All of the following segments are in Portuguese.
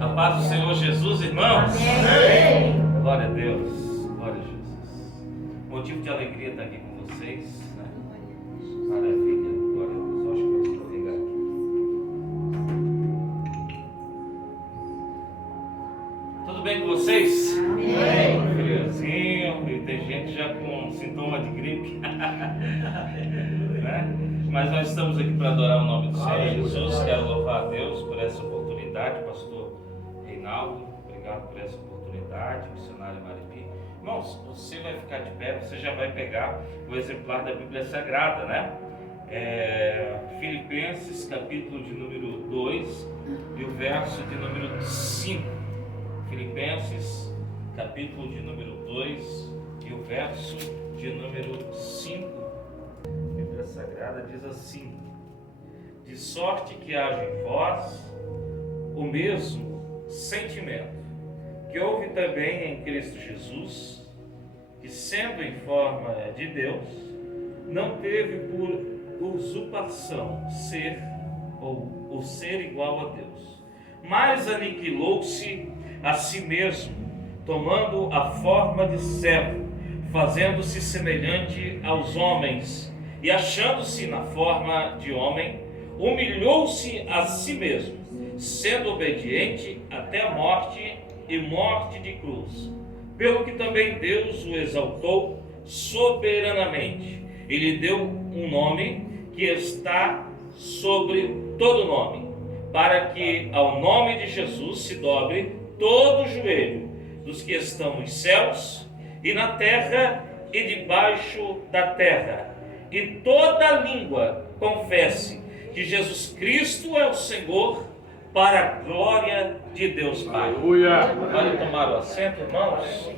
A paz do Senhor Jesus, irmãos. Amém. Glória a Deus, glória a Jesus. Motivo de alegria estar aqui com vocês, né? Maravilha, glória a Deus. Acho que eu vou ligar aqui. Tudo bem com vocês? Amém. Friozinho, e tem gente já com sintoma de gripe. Né? Mas nós estamos aqui para adorar o nome do Senhor Jesus. Quero louvar a Deus por essa oportunidade, pastor Reinaldo, obrigado por essa oportunidade, missionário Maripi. Irmãos, você vai ficar de pé, você já vai pegar o exemplar da Bíblia Sagrada, né? Filipenses, capítulo de número 2 e o verso de número 5. Filipenses, capítulo de número 2 e o verso de número 5. A Bíblia Sagrada diz assim: de sorte que haja em vós o mesmo sentimento que houve também em Cristo Jesus, que sendo em forma de Deus, não teve por usurpação ser ou ser igual a Deus, mas aniquilou-se a si mesmo, tomando a forma de servo, fazendo-se semelhante aos homens, e achando-se na forma de homem, humilhou-se a si mesmo, sendo obediente até a morte e morte de cruz, pelo que também Deus o exaltou soberanamente e lhe deu um nome que está sobre todo nome, para que ao nome de Jesus se dobre todo o joelho dos que estão nos céus e na terra e debaixo da terra, e toda língua confesse que Jesus Cristo é o Senhor, para a glória de Deus Pai. Aleluia. Vale tomar o assento, irmãos?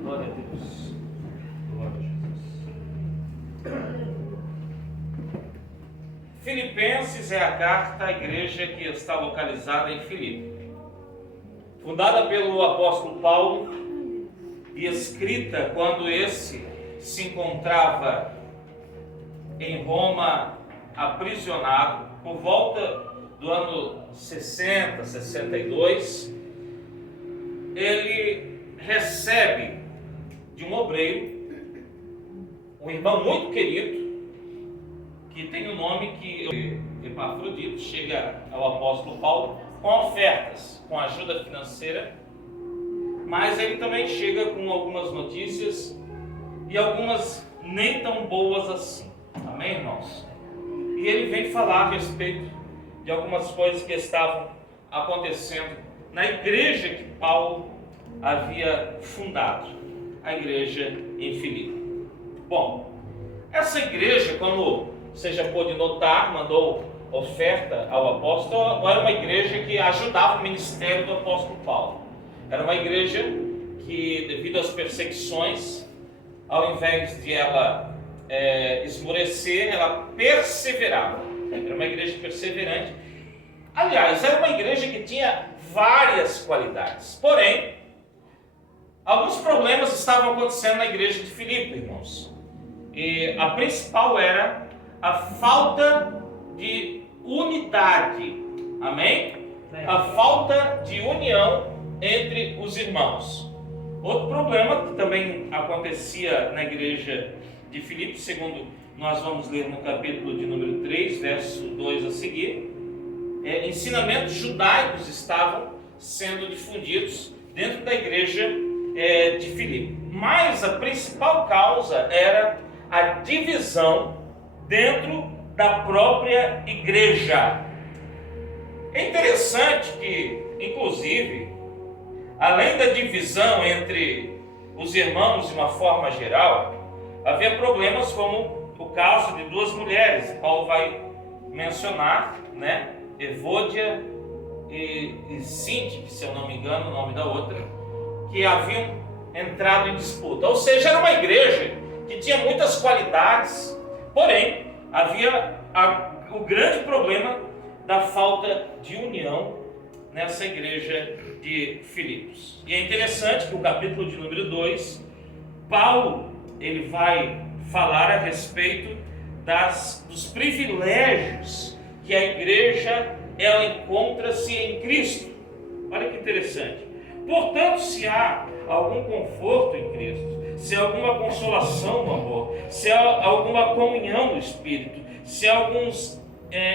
Glória a Deus. Glória a Jesus. Filipenses é a carta à igreja que está localizada em Filipe. Fundada pelo apóstolo Paulo e escrita quando esse se encontrava em Roma aprisionado, por volta do ano 60, 62, ele recebe de um obreiro, um irmão muito querido, que tem o nome que Epafrodito, chega ao apóstolo Paulo com ofertas, com ajuda financeira, mas ele também chega com algumas notícias e algumas nem tão boas assim. Amém, irmãos? E ele vem falar a respeito de algumas coisas que estavam acontecendo na igreja que Paulo havia fundado, a igreja em Filipe. Bom, essa igreja, como você já pôde notar, mandou oferta ao apóstolo, era uma igreja que ajudava o ministério do apóstolo Paulo. Era uma igreja que, devido às perseguições, ao invés de ela esmorecer, ela perseverava. Era uma igreja perseverante. Aliás, era uma igreja que tinha várias qualidades. Porém, alguns problemas estavam acontecendo na igreja de Filipe, irmãos. E a principal era a falta de unidade. Amém? A falta de união entre os irmãos. Outro problema que também acontecia na igreja de Filipe, segundo nós vamos ler no capítulo de número 3, verso 2 a seguir, ensinamentos judaicos estavam sendo difundidos dentro da igreja de Filipe. Mas a principal causa era a divisão dentro da própria igreja. É interessante que, inclusive, além da divisão entre os irmãos de uma forma geral, havia problemas como o caso de duas mulheres. Paulo vai mencionar, né, Evôdia e Sinti, se eu não me engano o nome da outra, que haviam entrado em disputa. Ou seja, era uma igreja que tinha muitas qualidades, porém havia o grande problema da falta de união nessa igreja de Filipos. E é interessante que o capítulo de número 2, Paulo ele vai falar a respeito dos privilégios que a igreja ela encontra-se em Cristo. Olha que interessante. Portanto, se há algum conforto em Cristo, se há alguma consolação no amor, se há alguma comunhão no Espírito, se há alguns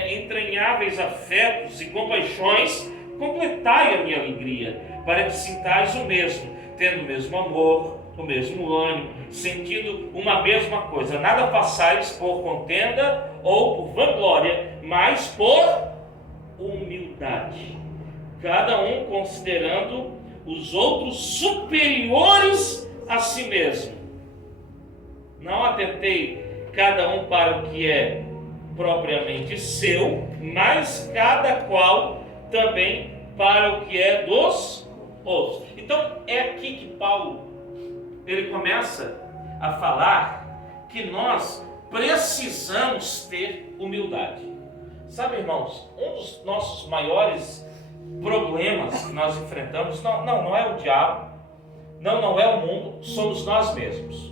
entranháveis afetos e compaixões, completai a minha alegria, para que sintais o mesmo, tendo o mesmo amor, o mesmo ânimo, sentindo uma mesma coisa. Nada façais por contenda ou por vanglória, mas por humildade, cada um considerando os outros superiores a si mesmo. Não atentei cada um para o que é propriamente seu, mas cada qual também para o que é dos outros. Então é aqui que Paulo ele começa a falar que nós precisamos ter humildade. Sabe, irmãos, um dos nossos maiores problemas que nós enfrentamos não é o diabo, não é o mundo, somos nós mesmos.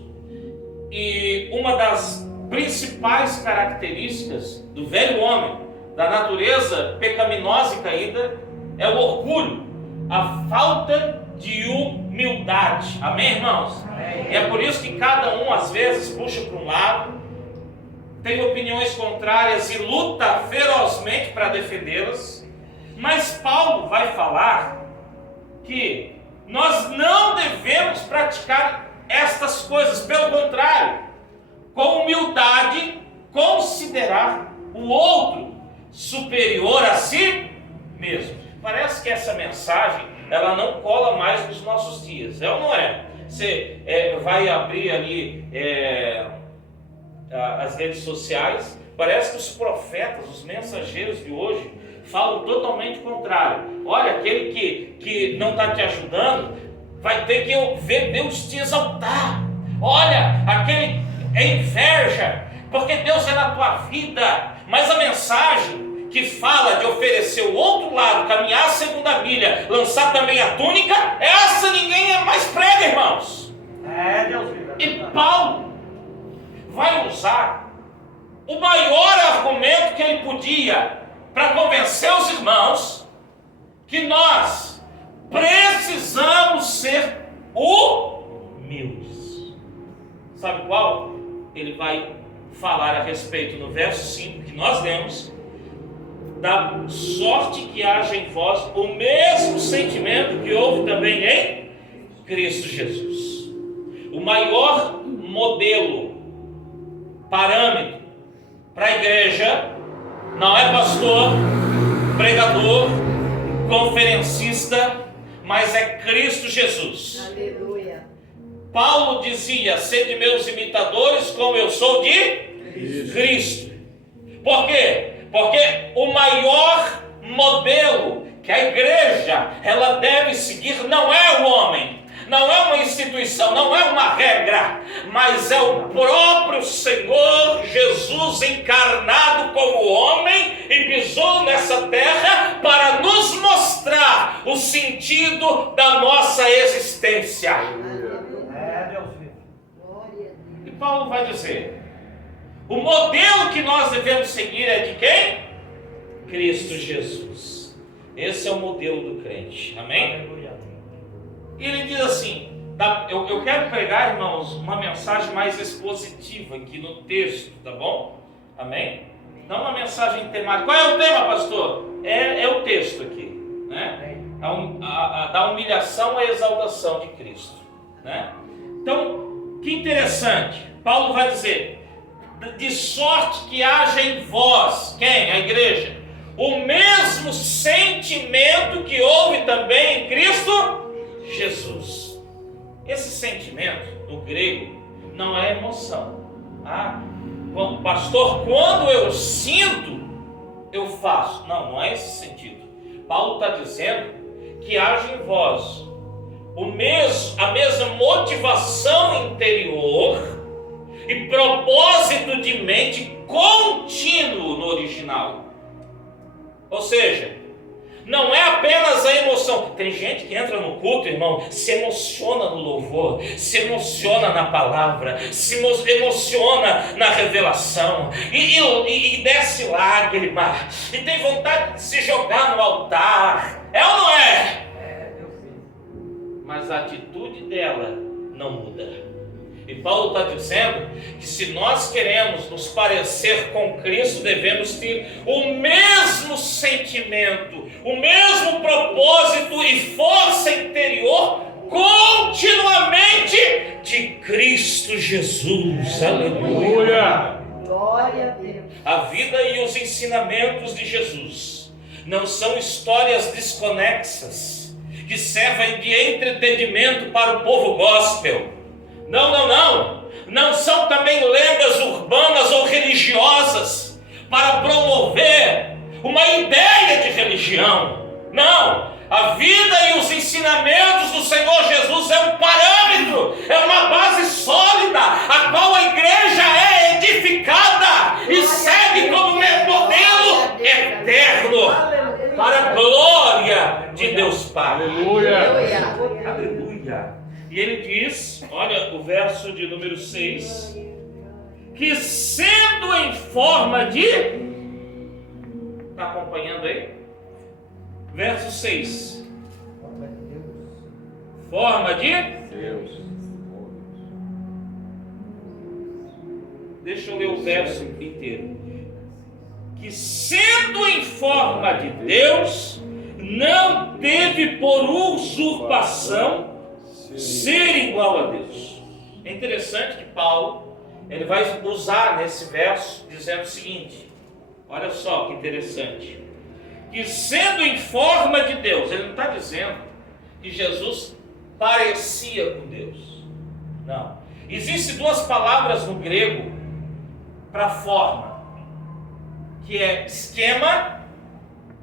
E uma das principais características do velho homem, da natureza pecaminosa e caída, é o orgulho, a falta de humildade. Amém, irmãos? Amém. E é por isso que cada um às vezes puxa para um lado, tem opiniões contrárias e luta ferozmente para defendê-las. Mas Paulo vai falar que nós não devemos praticar estas coisas, pelo contrário, com humildade, considerar o outro superior a si mesmo. Parece que essa mensagem ela não cola mais nos nossos dias, é ou não é? Você vai abrir ali as redes sociais, parece que os profetas, os mensageiros de hoje falam totalmente contrário. Olha, aquele que não está te ajudando vai ter que ver Deus te exaltar. Olha, aquele é inveja, porque Deus é na tua vida. Mas a mensagem que fala de oferecer o outro lado, caminhar a segunda milha, lançar também a túnica, essa ninguém mais prega, irmãos. E Paulo vai usar o maior argumento que ele podia para convencer os irmãos que nós precisamos ser humildes. Sabe qual? Ele vai falar a respeito no verso 5 que nós lemos, da sorte que haja em vós o mesmo sentimento que houve também em Cristo Jesus. O maior modelo, parâmetro para a igreja não é pastor, pregador, conferencista, mas é Cristo Jesus. Aleluia. Paulo dizia: sede meus imitadores como eu sou de Cristo. Por quê? Porque o maior modelo que a igreja ela deve seguir não é o homem, não é uma instituição, não é uma regra, mas é o próprio Senhor Jesus encarnado como homem e pisou nessa terra para nos mostrar o sentido da nossa existência. E Paulo vai dizer: o modelo que nós devemos seguir é de quem? Cristo Jesus. Esse é o modelo do crente. Amém? E ele diz assim, eu quero pregar, irmãos, uma mensagem mais expositiva aqui no texto, tá bom? Amém? Não uma mensagem temática. Qual é o tema, pastor? É o texto aqui, né? Da humilhação à exaltação de Cristo, né? Então, que interessante. Paulo vai dizer: de sorte que haja em vós, quem? A igreja, o mesmo sentimento que houve também em Cristo Jesus. Esse sentimento, no grego, não é emoção. Pastor, quando eu sinto, eu faço. Não é esse sentido. Paulo está dizendo que haja em vós a mesma motivação interior e propósito de mente contínuo no original. Ou seja, não é apenas a emoção emoção. Tem gente que entra no culto, irmão, se emociona no louvor, se emociona na palavra, se emociona na revelação, e desce lágrima, e tem vontade de se jogar no altar. É ou não é? Mas a atitude dela não muda. E Paulo está dizendo que se nós queremos nos parecer com Cristo, devemos ter o mesmo sentimento, o mesmo propósito e força interior continuamente de Cristo Jesus. Aleluia! Glória a Deus. A vida e os ensinamentos de Jesus não são histórias desconexas que servem de entretenimento para o povo gospel. Não são também lendas urbanas ou religiosas para promover uma ideia de religião. Não, a vida e os ensinamentos do Senhor Jesus é um parâmetro, é uma base sólida, a qual a igreja é edificada e segue como modelo eterno para a glória de Deus Pai. Aleluia. E ele diz, olha o verso de número 6, que sendo em forma de... Está acompanhando aí? Verso 6. Forma de Deus. Deixa eu ler o verso inteiro. Que sendo em forma de Deus, não teve por usurpação ser igual a Deus. É interessante que Paulo, ele vai usar nesse verso dizendo o seguinte, olha só que interessante, que sendo em forma de Deus, ele não está dizendo que Jesus parecia com Deus, não. Existem duas palavras no grego para forma, que é esquema,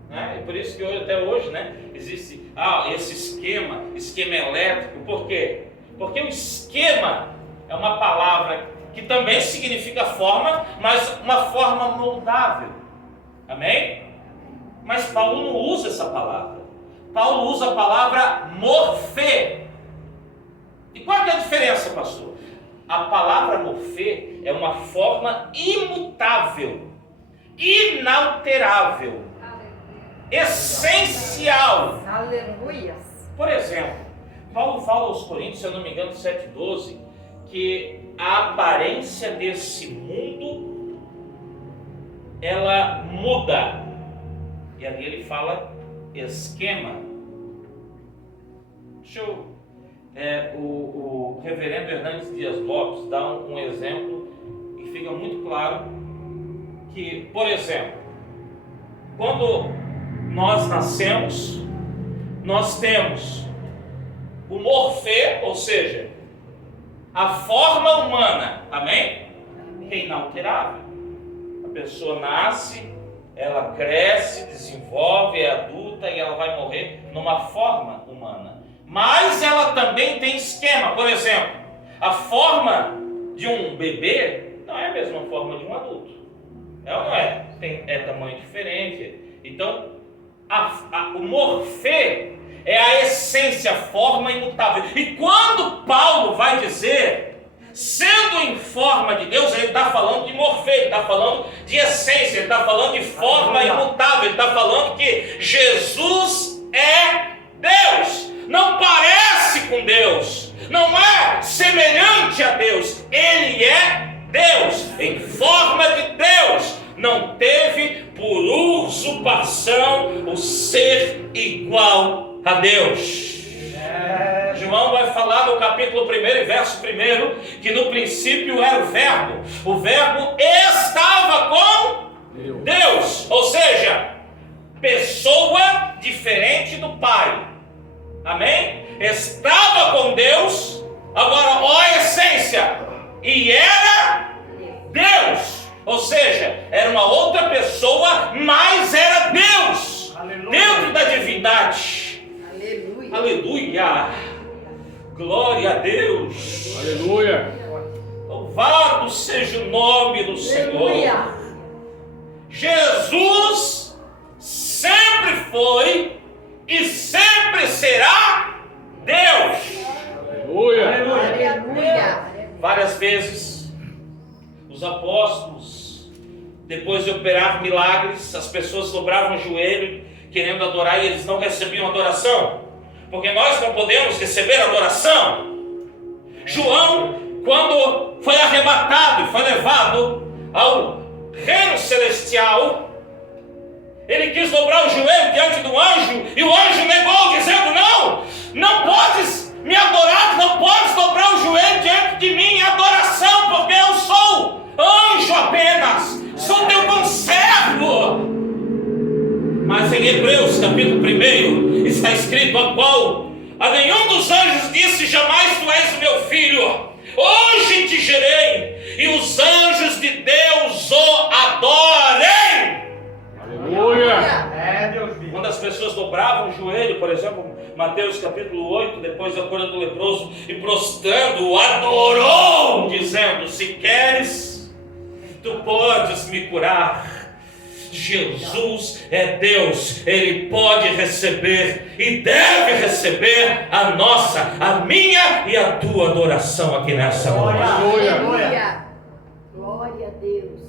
né? É por isso que até hoje, né, existe esse esquema elétrico. Por quê? Porque o esquema é uma palavra que também significa forma, mas uma forma moldável. Amém? Mas Paulo não usa essa palavra. Paulo usa a palavra morfê. E qual é a diferença, pastor? A palavra morfê é uma forma imutável, inalterável, essencial. Aleluia. Por exemplo, Paulo fala aos Coríntios, se eu não me engano, 7,12, que a aparência desse mundo, ela muda. E ali ele fala esquema. Deixa eu... o reverendo Hernandes Dias Lopes dá um exemplo e fica muito claro que, por exemplo, quando nós nascemos, nós temos o morfê, ou seja, a forma humana, amém? Que é inalterável. A pessoa nasce, ela cresce, desenvolve, é adulta e ela vai morrer numa forma humana. Mas ela também tem esquema. Por exemplo, a forma de um bebê não é a mesma forma de um adulto. É ou não é? É tamanho diferente. Então, o morfê é a essência, a forma imutável. E quando Paulo vai dizer, sendo em forma de Deus, ele está falando de morfê, ele está falando de essência, ele está falando de forma imutável, ele está falando que Jesus é Deus. Não parece com Deus, não é semelhante a Deus, ele é Deus, em forma de Deus, não teve por usurpação o ser igual a Deus. João vai falar no capítulo 1 e verso 1, que no princípio era o verbo estava com Deus, ou seja, pessoa diferente do Pai. Amém? Estava com Deus, agora ó a essência, e era Deus, ou seja, era uma outra pessoa, mas era Deus. Aleluia. Dentro da divindade. Aleluia. Aleluia. Glória a Deus. Aleluia. Louvado seja o nome do Senhor. Aleluia. Jesus sempre foi e sempre será Deus. Aleluia. Aleluia. Várias vezes, os apóstolos, depois de operar milagres, as pessoas dobravam o joelho, querendo adorar, e eles não recebiam adoração, porque nós não podemos receber adoração. João, quando foi arrebatado e foi levado ao reino celestial, ele quis dobrar o joelho diante do anjo, e o anjo negou, dizendo: não podes me adorar, não podes dobrar o joelho diante de mim em adoração, porque eu sou anjo apenas, sou teu conservo. Mas em Hebreus capítulo 1 está escrito: a nenhum dos anjos disse jamais tu és o meu filho, hoje te gerei, e os anjos de Deus o adorem. Aleluia. Quando as pessoas dobravam o joelho, por exemplo, Mateus capítulo 8, depois da cura do leproso, e prostrando, o adorou, dizendo: se queres, tu podes me curar. Jesus é Deus, Ele pode receber e deve receber a minha e a tua adoração aqui nessa noite. Aleluia. Glória a Deus.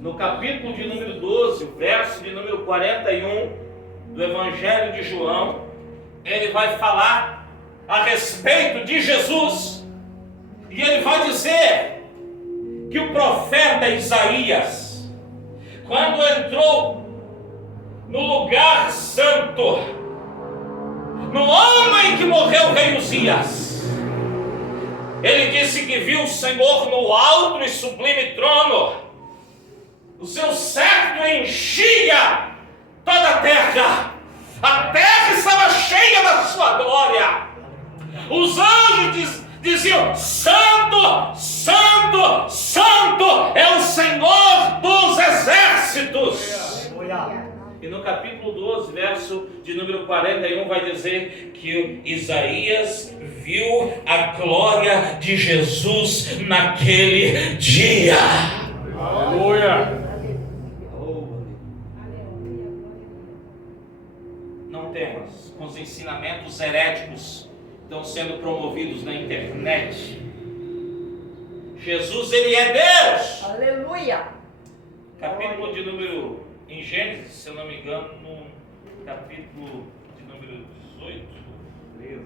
No capítulo de número 12, verso de número 41 do Evangelho de João, ele vai falar a respeito de Jesus, e ele vai dizer que o profeta Isaías, quando entrou no lugar santo, no ano em que morreu o rei Uzias, ele disse que viu o Senhor no alto e sublime trono, o seu cetro enchia toda a terra estava cheia da sua glória, os anjos diziam: Santo, Santo, Santo é o Senhor dos exércitos. E no capítulo 12, verso de número 41, vai dizer que Isaías viu a glória de Jesus naquele dia. Aleluia. Não temas com os ensinamentos heréticos estão sendo promovidos na internet. Jesus, Ele é Deus. Aleluia. Capítulo de número, em Gênesis, se eu não me engano, no capítulo de número 18, 13,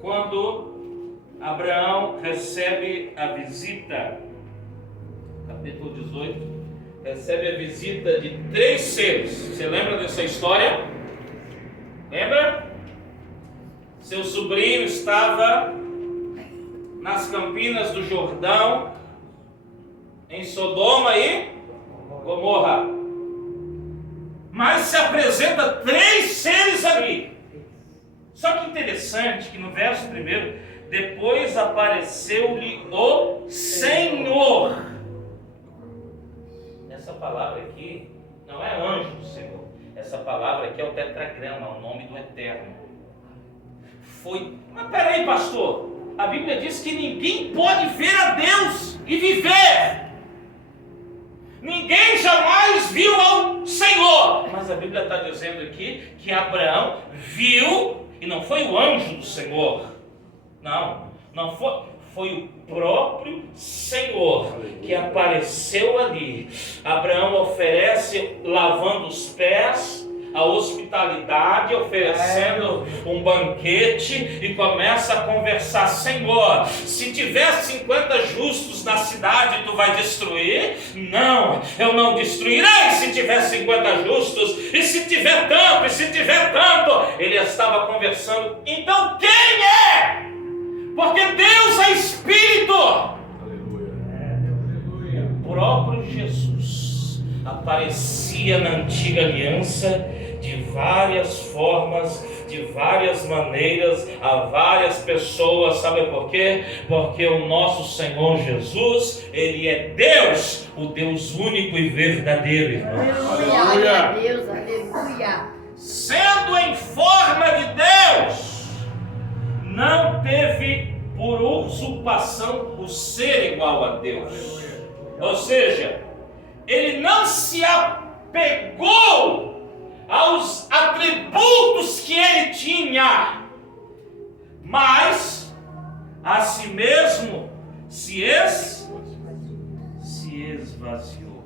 quando Abraão recebe a visita, capítulo 18, recebe a visita de 3 seres. Você lembra dessa história? Lembra? Seu sobrinho estava nas campinas do Jordão, em Sodoma e Gomorra, mas se apresenta 3 seres ali. Só que interessante que no verso 1, depois apareceu-lhe o Senhor. Essa palavra aqui não é anjo do Senhor, essa palavra aqui é o tetragrama, o nome do Eterno. Mas peraí, pastor, a Bíblia diz que ninguém pode ver a Deus e viver. Ninguém jamais viu ao Senhor. Mas a Bíblia está dizendo aqui que Abraão viu, e não foi o anjo do Senhor. Não foi. Foi o próprio Senhor que apareceu ali. Abraão oferece, lavando os pés, a hospitalidade, oferecendo um banquete, e começa a conversar: Senhor, se tiver 50 justos na cidade, tu vai destruir? Não, eu não destruirei se tiver 50 justos, e se tiver tanto, e se tiver tanto. Ele estava conversando. Então quem é? Porque Deus é Espírito. O próprio Jesus aparecia na antiga aliança de várias formas, de várias maneiras, a várias pessoas. Sabe por quê? Porque o nosso Senhor Jesus, Ele é Deus, o Deus único e verdadeiro, irmãos. Glória a Deus, aleluia. Sendo em forma de Deus, não teve por usurpação o ser igual a Deus. Ou seja, Ele não se apegou aos atributos que ele tinha, mas a si mesmo se esvaziou.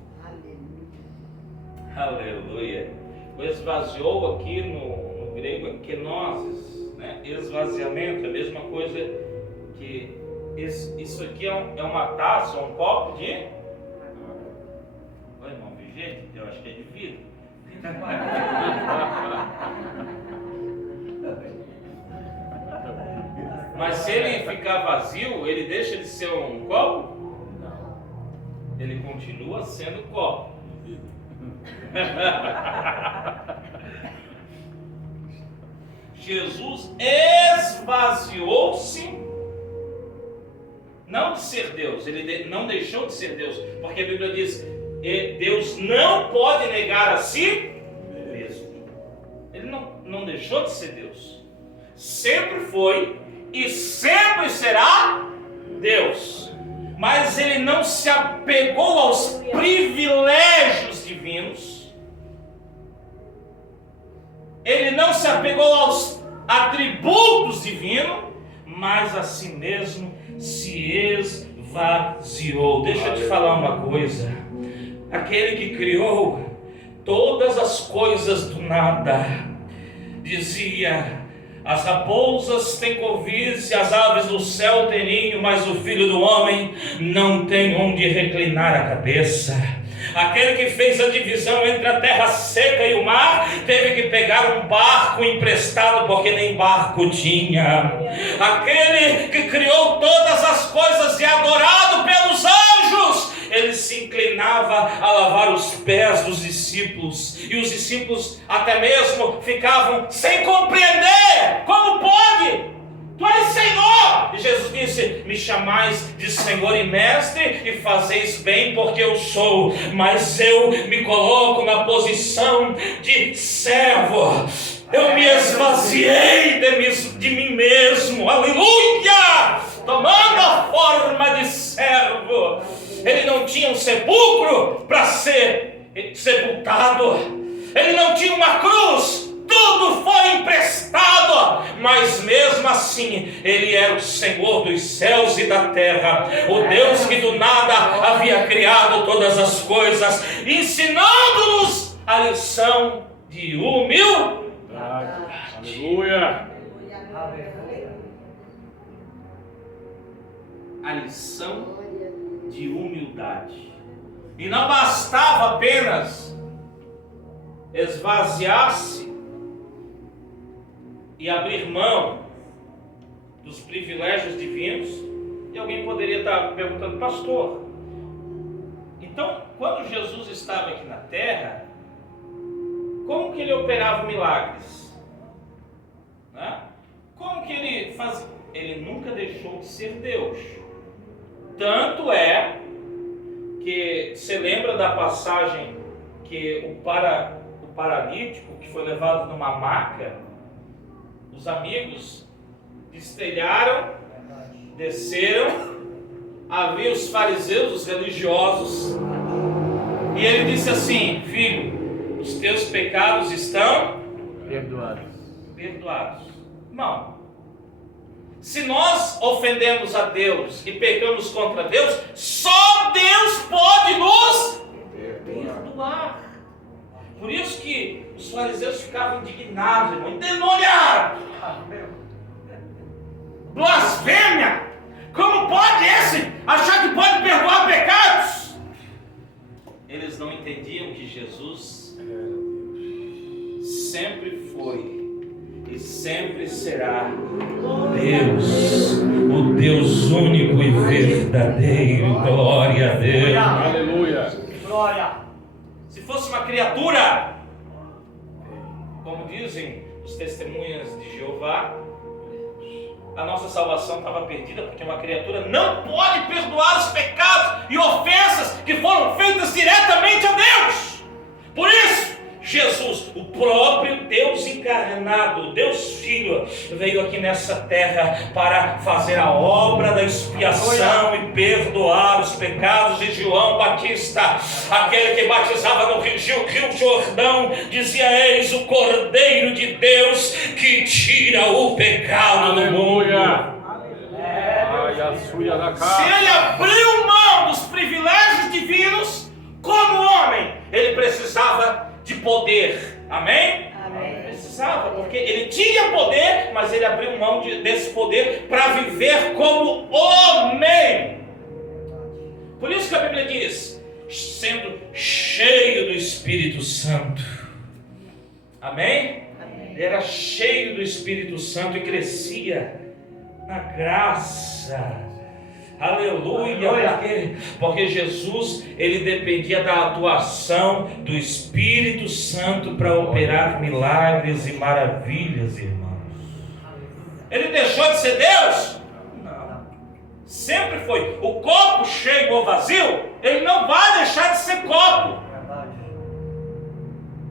Aleluia. O esvaziou aqui no grego é kenosis, né? Esvaziamento é a mesma coisa que isso aqui é uma taça, um copo de... Oi, irmão, gente, eu acho que é de vidro. Mas se ele ficar vazio, ele deixa de ser um copo? Não. Ele continua sendo copo. Jesus esvaziou-se, não de ser Deus, ele não deixou de ser Deus, porque a Bíblia diz: Deus não pode negar a si mesmo. Ele não deixou de ser Deus, sempre foi e sempre será Deus, mas ele não se apegou aos privilégios divinos, ele não se apegou aos atributos divinos, mas a si mesmo se esvaziou. Deixa eu te falar uma coisa: aquele que criou todas as coisas do nada, dizia: as raposas têm covis e as aves do céu têm ninho, mas o Filho do Homem não tem onde reclinar a cabeça. Aquele que fez a divisão entre a terra seca e o mar, teve que pegar um barco emprestado, porque nem barco tinha. Aquele que criou todas as coisas e adorado pelos anjos, ele se inclinava a lavar os pés dos discípulos, e os discípulos até mesmo ficavam sem compreender: como pode? Tu és Senhor! E Jesus disse: me chamais de Senhor e Mestre, e fazeis bem, porque eu sou, mas eu me coloco na posição de servo. Eu me esvaziei de mim mesmo, aleluia, tomando a forma de servo. Ele não tinha um sepulcro para ser sepultado, ele não tinha uma cruz, tudo foi emprestado, mas mesmo assim ele era o Senhor dos céus e da terra, o Deus que do nada havia criado todas as coisas, ensinando-nos a lição de humildade. Aleluia. A lição de humildade. E não bastava apenas esvaziar-se e abrir mão dos privilégios divinos. E alguém poderia estar perguntando: pastor, então quando Jesus estava aqui na terra, como que ele operava milagres? Né? Como que ele fazia? Ele nunca deixou de ser Deus. Tanto é que você lembra da passagem que o paralítico que foi levado numa maca, os amigos destelharam, desceram, havia os fariseus, os religiosos, e ele disse assim: filho, os teus pecados estão perdoados. Não. Se nós ofendemos a Deus e pecamos contra Deus, só Deus pode nos perdoar. Por isso que os fariseus ficavam indignados, irmão, endemoniados. Blasfêmia! Como pode esse achar que pode perdoar pecados? Eles não entendiam que Jesus sempre foi e sempre será Deus, o Deus único e verdadeiro. Glória a Deus. Aleluia. Glória. Se fosse uma criatura, como dizem os testemunhas de Jeová, a nossa salvação estava perdida, porque uma criatura não pode perdoar os pecados e ofensas que foram feitas diretamente a Deus. Por isso, Jesus, o próprio Deus encarnado, Deus Filho, filho veio aqui nessa terra para fazer a obra da expiação e perdoar os pecados de João Batista, aquele que batizava no Rio Jordão, dizia: eis o Cordeiro de Deus que tira o pecado do mundo. Se ele abriu mão dos privilégios divinos como homem, ele precisava de poder. Amém? Amém. Precisava, porque ele tinha poder, mas ele abriu mão desse poder para viver como homem. Por isso que a Bíblia diz: sendo cheio do Espírito Santo. Amém? Amém. Ele era cheio do Espírito Santo e crescia na graça. Aleluia. Porque Jesus, ele dependia da atuação do Espírito Santo para operar milagres e maravilhas, irmãos. Ele deixou de ser Deus? Não. Sempre foi. O copo cheio ou vazio, ele não vai deixar de ser copo.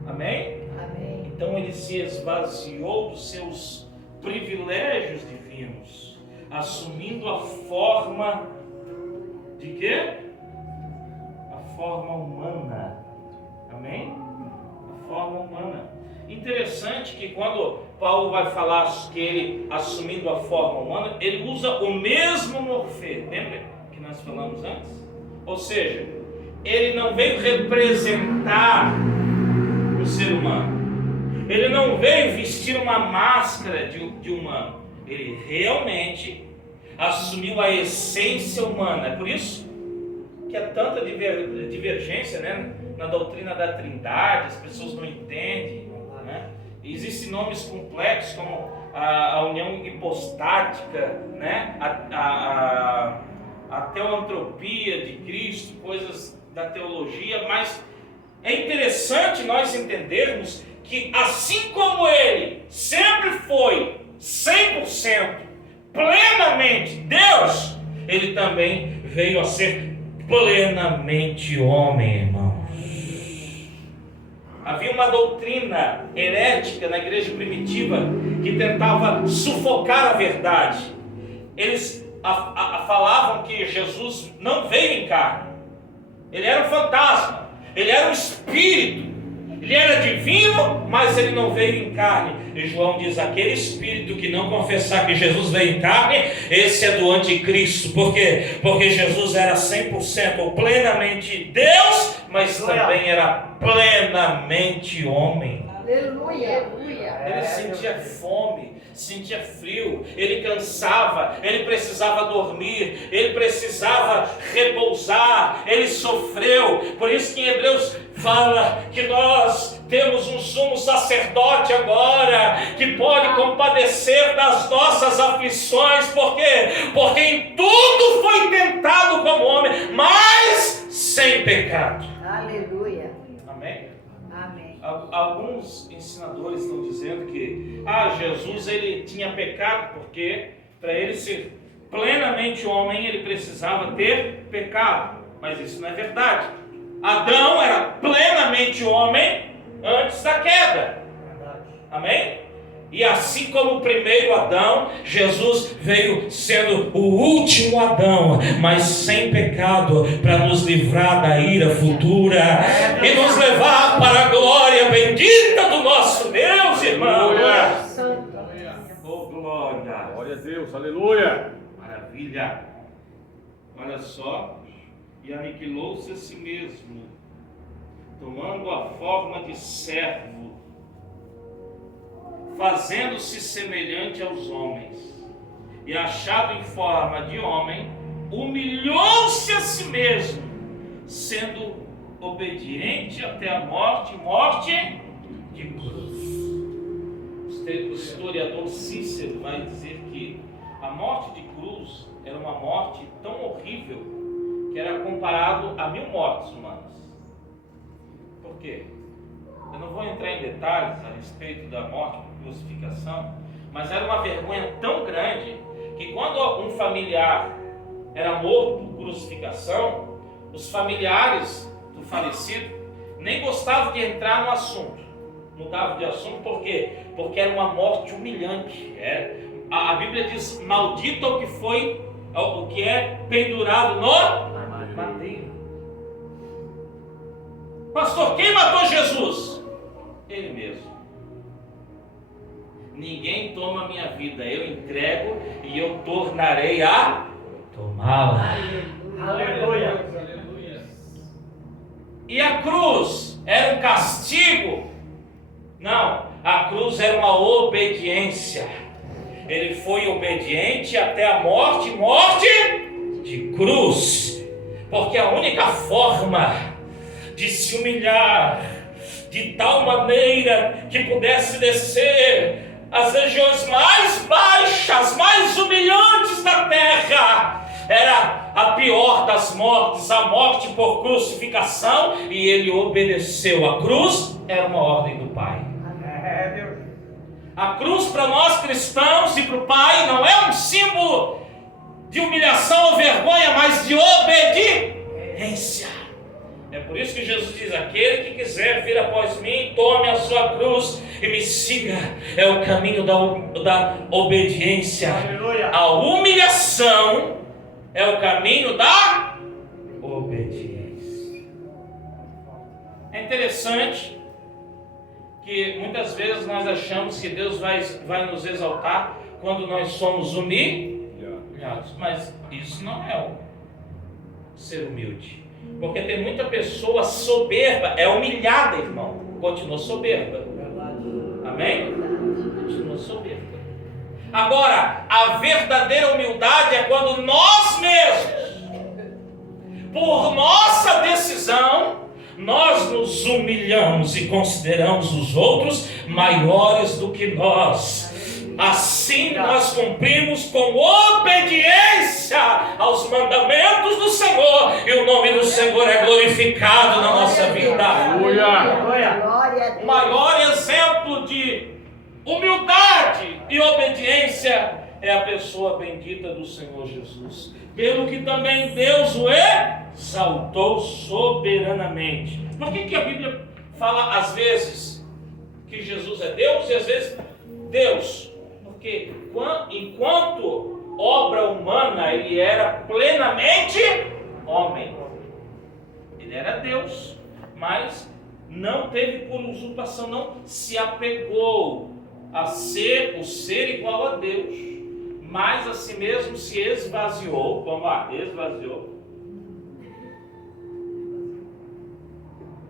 Amém? Amém. Então ele se esvaziou dos seus privilégios divinos, assumindo a forma de quê? A forma humana. Amém? A forma humana. Interessante que quando Paulo vai falar que ele assumindo a forma humana, ele usa o mesmo morfê. Lembra que nós falamos antes? Ou seja, ele não veio representar o ser humano. Ele não veio vestir uma máscara de humano. Ele realmente assumiu a essência humana. É por isso que há tanta divergência, né, na doutrina da Trindade. As pessoas não entendem, né? Existem nomes complexos como a união hipostática, né, a teoantropia de Cristo, coisas da teologia. Mas é interessante nós entendermos que assim como ele sempre foi 100% plenamente Deus, ele também veio a ser plenamente homem, irmãos. Havia uma doutrina herética na igreja primitiva que tentava sufocar a verdade. Eles falavam que Jesus não veio em carne. Ele era um fantasma, ele era um espírito. Ele era divino, mas ele não veio em carne. E João diz: aquele espírito que não confessar que Jesus veio em carne, esse é do anticristo. Por quê? Porque Jesus era 100% ou plenamente Deus, mas também era plenamente homem. Aleluia. Ele sentia fome, sentia frio, ele cansava, ele precisava dormir, ele precisava repousar, ele sofreu. Por isso que em Hebreus fala que nós temos um sumo sacerdote agora, que pode compadecer das nossas aflições. Por quê? Porque em tudo foi tentado como homem, mas sem pecado. Aleluia. Amém? Amém. Alguns ensinadores estão dizendo que Jesus ele tinha pecado porque para ele ser plenamente homem ele precisava ter pecado, mas isso não é verdade. Adão era plenamente homem antes da queda. Amém? E assim como o primeiro Adão, Jesus veio sendo o último Adão, mas sem pecado, para nos livrar da ira futura e nos levar para a glória bendita do nosso Deus, irmão. Oh, glória! Glória a Deus, aleluia! Maravilha! Olha só, e aniquilou-se a si mesmo, tomando a forma de servo, fazendo-se semelhante aos homens, e achado em forma de homem, humilhou-se a si mesmo, sendo obediente até a morte, morte de cruz. O historiador Cícero vai dizer que a morte de cruz era uma morte tão horrível que era comparado a 1000 mortes humanas. Por quê? Eu não vou entrar em detalhes a respeito da morte por crucificação, mas era uma vergonha tão grande que quando um familiar era morto por crucificação, os familiares do falecido nem gostavam de entrar no assunto. mudava de assunto, por quê? Porque era uma morte humilhante. A Bíblia diz, maldito é o que foi, o que é pendurado no madeiro. Pastor, quem matou Jesus? Ele mesmo. Ninguém toma a minha vida, eu entrego e eu tornarei a tomá-la. Aleluia. E a cruz era um castigo? Não, a cruz era uma obediência. Ele foi obediente até a morte, morte de cruz. Porque a única forma de se humilhar de tal maneira que pudesse descer as regiões mais baixas, mais humilhantes da terra, era a pior das mortes, a morte por crucificação, e ele obedeceu. A cruz era uma ordem do Pai. A cruz para nós cristãos e para o Pai não é um símbolo de humilhação ou vergonha, mas de obediência. É por isso que Jesus diz, aquele que quiser vir após mim, tome a sua cruz e me siga. É o caminho da obediência. Aleluia. A humilhação é o caminho da obediência. É interessante que muitas vezes nós achamos que Deus vai nos exaltar quando nós somos humilhados, mas isso não é o ser humilde. Porque tem muita pessoa soberba, é humilhada, irmão, continua soberba. Amém? Continua soberba. Agora, a verdadeira humildade é quando nós mesmos, por nossa decisão, nós nos humilhamos e consideramos os outros maiores do que nós. Assim nós cumprimos com obediência aos mandamentos do Senhor, e o nome do Senhor é glorificado na nossa vida. Aleluia. O maior exemplo de humildade e obediência é a pessoa bendita do Senhor Jesus, pelo que também Deus o exaltou soberanamente. Por que a Bíblia fala às vezes que Jesus é Deus e às vezes Deus? Porque enquanto obra humana ele era plenamente homem. Ele era Deus, mas não teve por usurpação, não se apegou a ser o ser igual a Deus, mas a si mesmo se esvaziou. Vamos lá, esvaziou.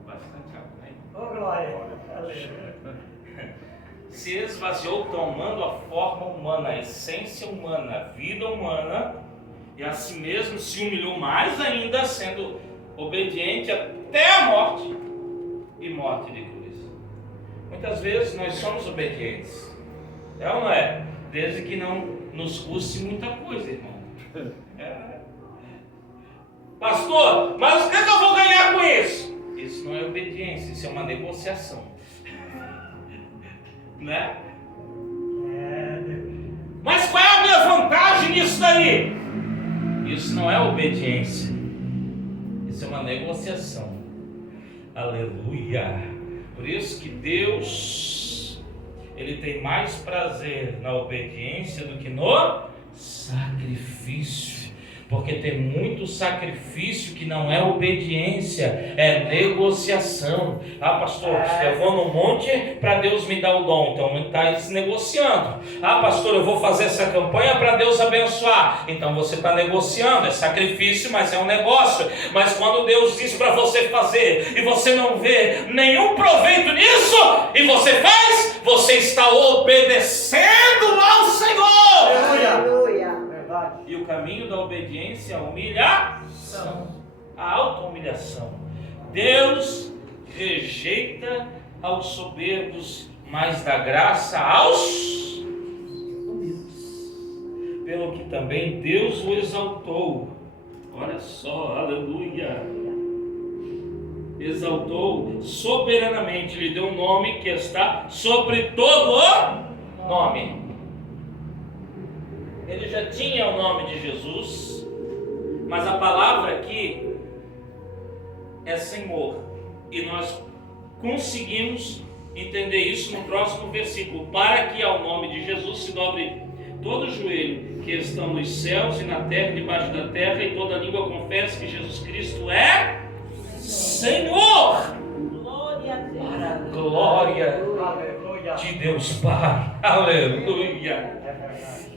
Bastante água, né? Oh, glória. Aleluia. Se esvaziou tomando a forma humana, a essência humana, a vida humana, e a si mesmo se humilhou mais ainda, sendo obediente até a morte, e morte de cruz. Muitas vezes nós somos obedientes, é ou não é? Desde que não nos custe muita coisa, irmão. Pastor, mas o que eu vou ganhar com isso? Isso não é obediência, isso é uma negociação. Né? Mas qual é a minha vantagem nisso daí? Isso não é obediência, isso é uma negociação. Aleluia. Por isso que Deus, Ele tem mais prazer na obediência do que no sacrifício. Porque tem muito sacrifício que não é obediência, é negociação. Ah, pastor, eu vou no monte para Deus me dar o dom, então está se negociando. Ah, pastor, eu vou fazer essa campanha para Deus abençoar, então você está negociando, é sacrifício, mas é um negócio. Mas quando Deus diz para você fazer e você não vê nenhum proveito nisso, e você faz, você está obedecendo ao Senhor. Aleluia. E o caminho da obediência é a humilhação, a auto-humilhação. Deus rejeita aos soberbos, mas dá graça aos humildes. Pelo que também Deus o exaltou. Olha só, aleluia. Exaltou soberanamente, lhe deu um nome que está sobre todo o nome. Ele já tinha o nome de Jesus, mas a palavra aqui é Senhor, e nós conseguimos entender isso no próximo versículo. Para que ao nome de Jesus se dobre todo joelho que estão nos céus e na terra e debaixo da terra, e toda língua confesse que Jesus Cristo é Senhor. Para a glória Aleluia. de Deus Pai. Aleluia.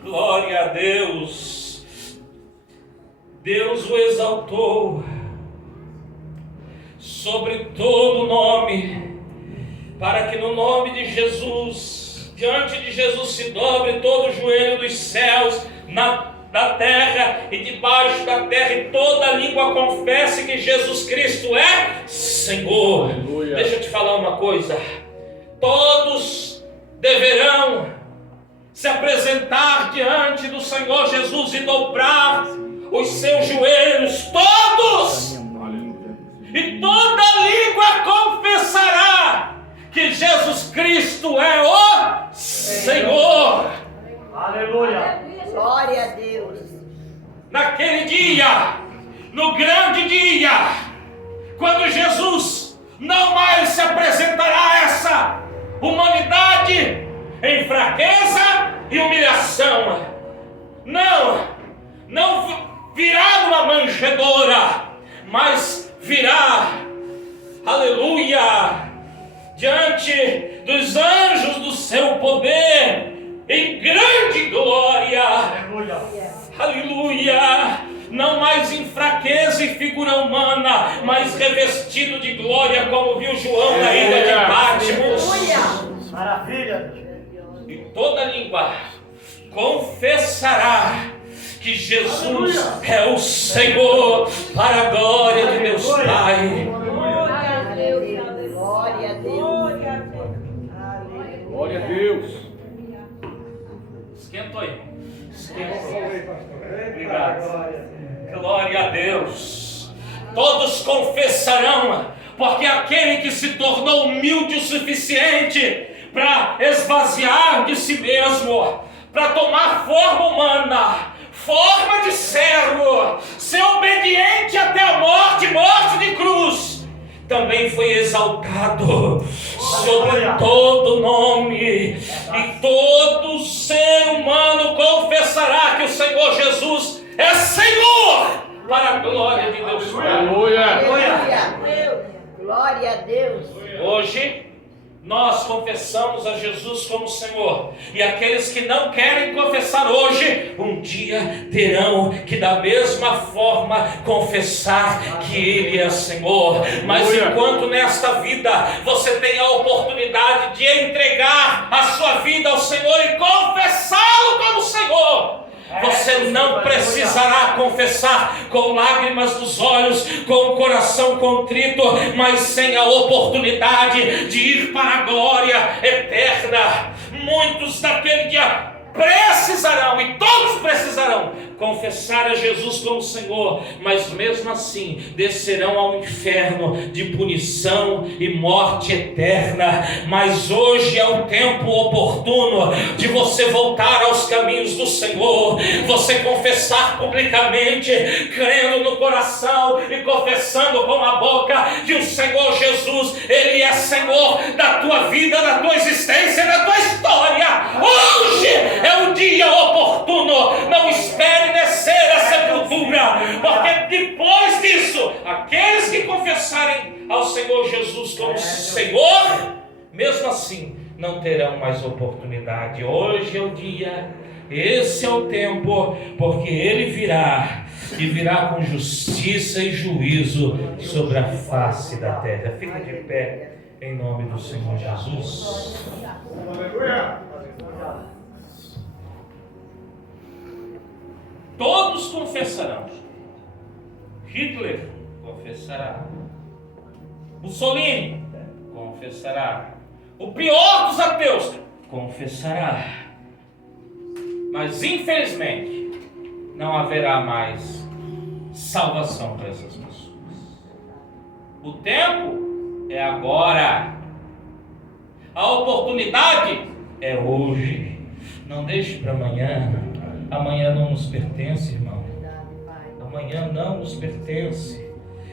Glória a Deus. Deus o exaltou sobre todo nome, para que no nome de Jesus, diante de Jesus, se dobre todo o joelho dos céus, da terra e debaixo da terra, e toda língua confesse que Jesus Cristo é Senhor. Aleluia. Deixa eu te falar uma coisa: todos deverão se apresentar diante do Senhor Jesus e dobrar os seus joelhos, todos, e toda língua confessará que Jesus Cristo é o Senhor. Aleluia. Glória a Deus. Naquele dia, no grande dia, quando Jesus não mais se apresentará a essa humanidade em fraqueza e humilhação, não virá numa manjedoura, mas virá, aleluia, diante dos anjos do seu poder, em grande glória. Aleluia. Aleluia! Não mais em fraqueza e figura humana, mas revestido de glória, como viu João na ilha de Patmos. Aleluia. Maravilha. E toda língua confessará que Jesus é o Senhor, para a glória de Deus Pai. Glória a Deus. Glória a Deus. Glória a Deus. Esquentou aí. Esquentou. Obrigado. Glória a Deus. Todos confessarão, porque aquele que se tornou humilde o suficiente para esvaziar de si mesmo, para tomar forma humana, forma de servo, ser obediente até a morte, morte de cruz, também foi exaltado sobre todo nome, e todo ser humano confessará que o Senhor Jesus é Senhor, para a glória de Deus Pai. Aleluia. Aleluia. Glória a Deus. Hoje nós confessamos a Jesus como Senhor, e aqueles que não querem confessar hoje, um dia terão que da mesma forma confessar que Ele é Senhor. Mas enquanto nesta vida você tem a oportunidade de entregar a sua vida ao Senhor e confessá-lo como Senhor, você não precisará confessar com lágrimas nos olhos, com o coração contrito, mas sem a oportunidade de ir para a glória eterna. Muitos naquele dia precisarão, e todos precisarão, confessar a Jesus como Senhor, mas mesmo assim descerão ao inferno de punição e morte eterna. Mas hoje é o tempo oportuno de você voltar aos caminhos do Senhor, você confessar publicamente, crendo no coração e confessando com a boca que o Senhor Jesus, Ele é Senhor da tua vida, da tua existência, da tua história. Hoje é o dia oportuno. Não espere descer a sepultura, porque depois disso, aqueles que confessarem ao Senhor Jesus como Senhor, mesmo assim não terão mais oportunidade. Hoje é o dia, esse é o tempo, porque Ele virá, e virá com justiça e juízo sobre a face da terra. Fica de pé em nome do Senhor Jesus. Aleluia. Todos confessarão. Hitler confessará. Mussolini confessará. O pior dos ateus confessará. Mas infelizmente não haverá mais salvação para essas pessoas. O tempo é agora. A oportunidade é hoje. Não deixe para amanhã. Amanhã não nos pertence, irmão. Amanhã não nos pertence.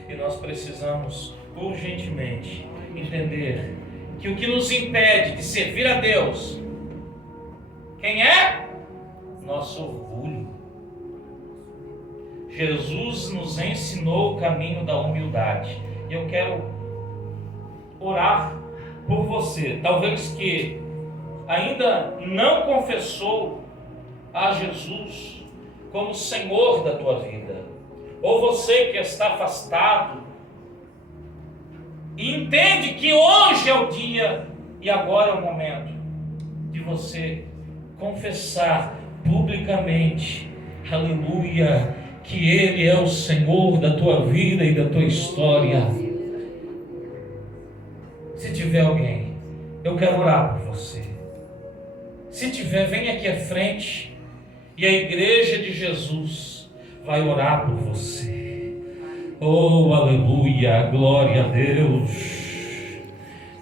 E nós precisamos urgentemente entender que o que nos impede de servir a Deus, quem é? Nosso orgulho. Jesus nos ensinou o caminho da humildade. E eu quero orar por você, talvez que ainda não confessou a Jesus como Senhor da tua vida, ou você que está afastado e entende que hoje é o dia e agora é o momento de você confessar publicamente, aleluia, que Ele é o Senhor da tua vida e da tua história. Se tiver alguém, eu quero orar por você. Se tiver, vem aqui à frente e a igreja de Jesus vai orar por você. Oh, aleluia, glória a Deus.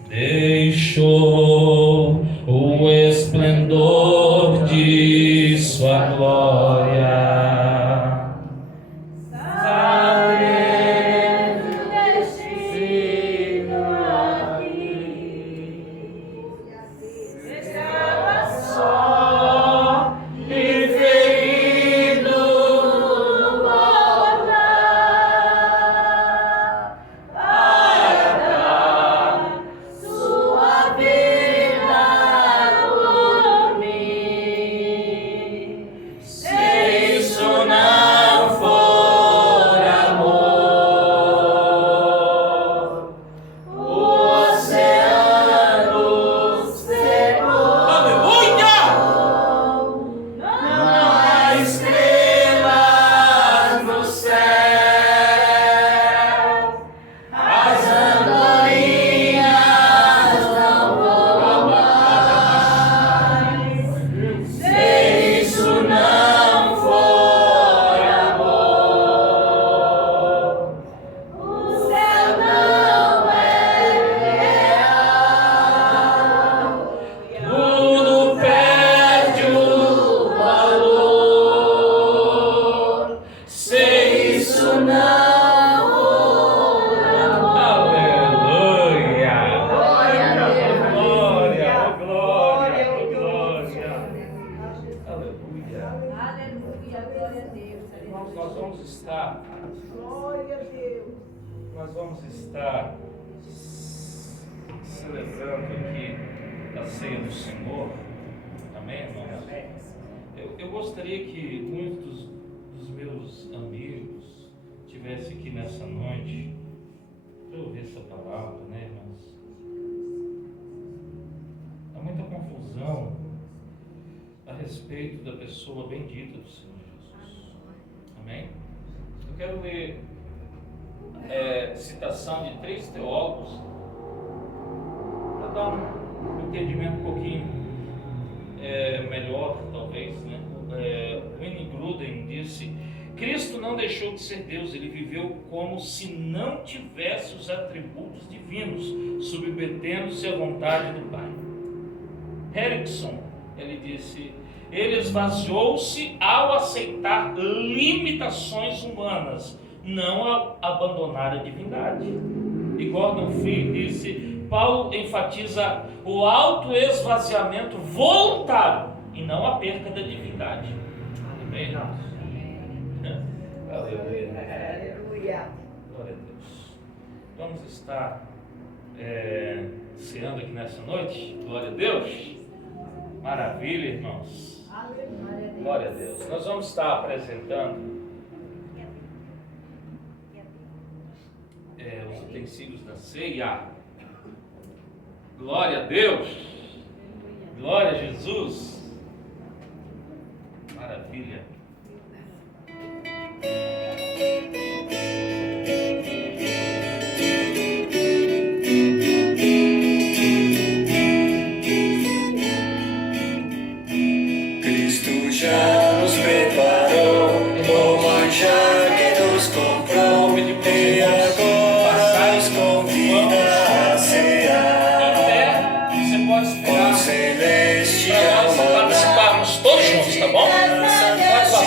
Deixou o esplendor de sua glória. Nós vamos estar celebrando aqui a ceia do Senhor. Amém, irmãos? Eu gostaria que muitos dos meus amigos estivessem aqui nessa noite para ouvir essa palavra, né, irmãos? Há muita confusão a respeito da pessoa bendita do Senhor Jesus. Amém? Eu quero ler citação de 3 teólogos para dar um entendimento um pouquinho melhor, talvez, né? Wayne Grudem disse: Cristo não deixou de ser Deus, ele viveu como se não tivesse os atributos divinos, submetendo-se à vontade do Pai. Erickson, ele disse: ele esvaziou-se ao aceitar limitações humanas, não abandonar a divindade. E Gordon Fee disse: Paulo enfatiza o autoesvaziamento voluntário e não a perca da divindade. Amém? Aleluia. Glória a Deus. Vamos estar ceando aqui nessa noite. Glória a Deus. Maravilha, irmãos. Glória a Deus. Nós vamos estar apresentando os utensílios da ceia. Glória a Deus. Glória a Jesus. Maravilha. Cristo já nos preparou o manjar que nos comprou e agora nos convida a cear. Você pode O esperar celestial para nós participarmos todos juntos, tá bom? Pode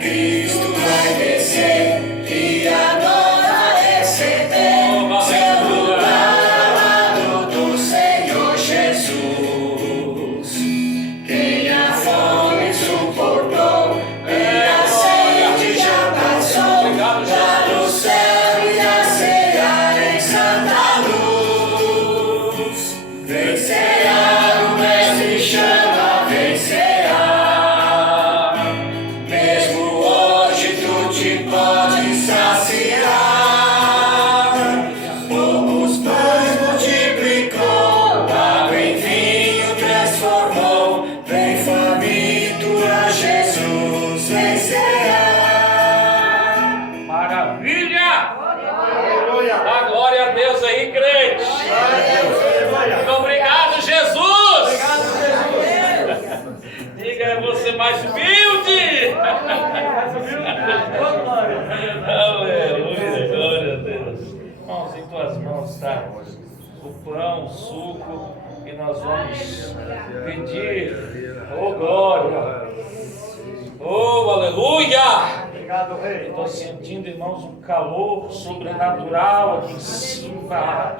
Cristo vai descer e agora receber seu lugar ao lado do Senhor Jesus. Quem a fome suportou e a sede já passou, lá no céu e a ceia em santa luz. Vencerá, o mestre chama, vencerá. Mesmo hoje tu te podes saciar. Poucos pães multiplicou, água em vinho transformou. Bem faminto a Jesus vencerá. Maravilha! Aleluia. Dá glória a Deus aí, crente. Aleluia. Muito obrigado, Jesus! Obrigado, Jesus. Diga, é você mais humilde! Aleluia, glória a Deus. Irmãos, em tuas mãos está o pão, o suco, e nós vamos pedir, oh glória, oh aleluia! Obrigado, Rei. Estou sentindo, irmãos, um calor sobrenatural aqui em cima.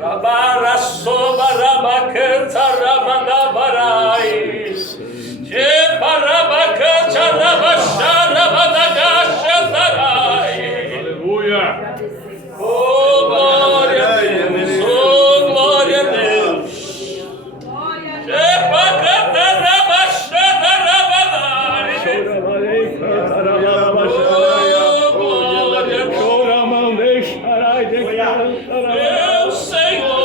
Rabara soba rabacanta ramandabarais. Je parabacanta rabachara managacha zarai. Aleluia. Oh, glória a Deus, oh, glória a Deus. Je parabacanta rabachara ramandabarais. Meu Senhor,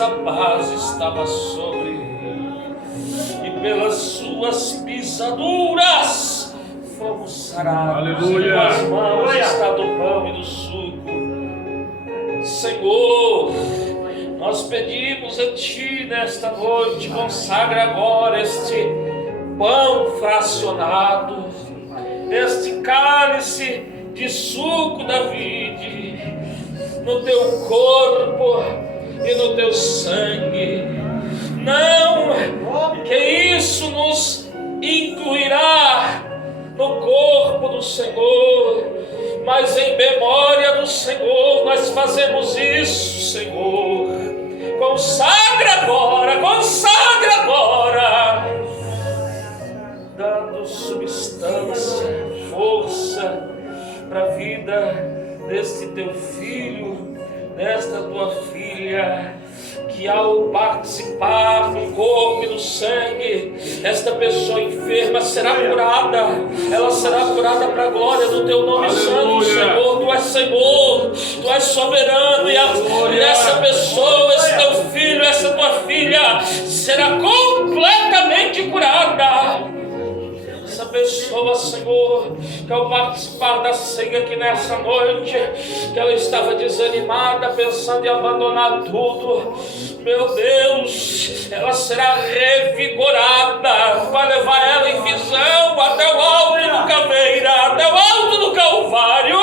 a paz estava sobre ele, e pelas suas pisaduras fomos sarados. Aleluia. Em tuas mãos está do pão e do suco. Senhor, nós pedimos a Ti nesta noite, consagra agora este pão fracionado, este cálice de suco da vide, no Teu corpo e no Teu sangue. Não que isso nos incluirá no corpo do Senhor, mas em memória do Senhor nós fazemos isso, Senhor. Consagra agora, dando substância, força para a vida deste Teu filho, desta Tua filha, que ao participar do corpo e do sangue, esta pessoa enferma será curada. Ela será curada para a glória do Teu nome santo, Senhor. Tu és Senhor, Tu és soberano, e essa pessoa, esse Teu filho, essa Tua filha será completamente curada. Essa pessoa, Senhor, que ao participar da ceia aqui nessa noite, que ela estava desanimada, pensando em abandonar tudo, meu Deus, ela será revigorada, vai levar ela em visão até o alto do Caveira, até o alto do Calvário.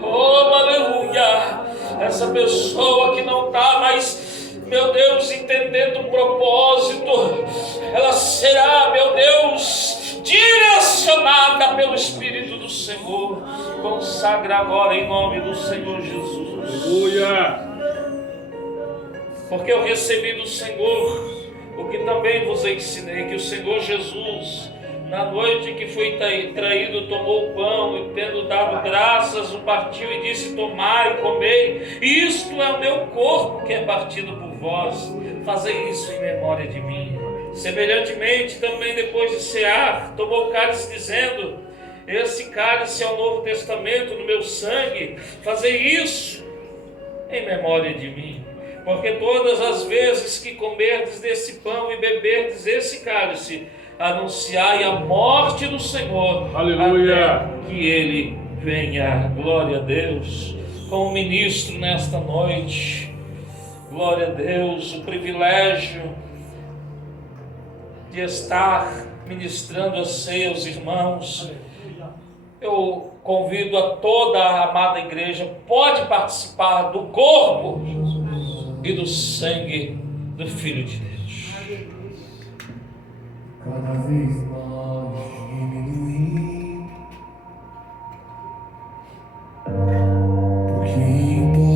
Oh, aleluia! Essa pessoa que não está mais, meu Deus, entendendo o propósito, ela será, meu Deus, direcionada pelo Espírito do Senhor. Consagra agora em nome do Senhor Jesus. Aleluia. Porque eu recebi do Senhor o que também vos ensinei, que o Senhor Jesus, na noite que foi traído, tomou o pão e, tendo dado graças, o partiu e disse: tomai e comei, isto é o meu corpo que é partido por vós, fazei isso em memória de mim. Semelhantemente, também depois de cear, tomou o cálice, dizendo: esse cálice é o Novo Testamento no meu sangue, fazei isso em memória de mim. Porque todas as vezes que comerdes desse pão e beberdes esse cálice, anunciai a morte do Senhor, Aleluia. até que Ele venha. Glória a Deus. Como ministro nesta noite, glória a Deus, o privilégio de estar ministrando a seus irmãos. Eu convido a toda a amada igreja, pode participar do corpo e do sangue do Filho de Deus. Cada vez mais diminuir, porque importa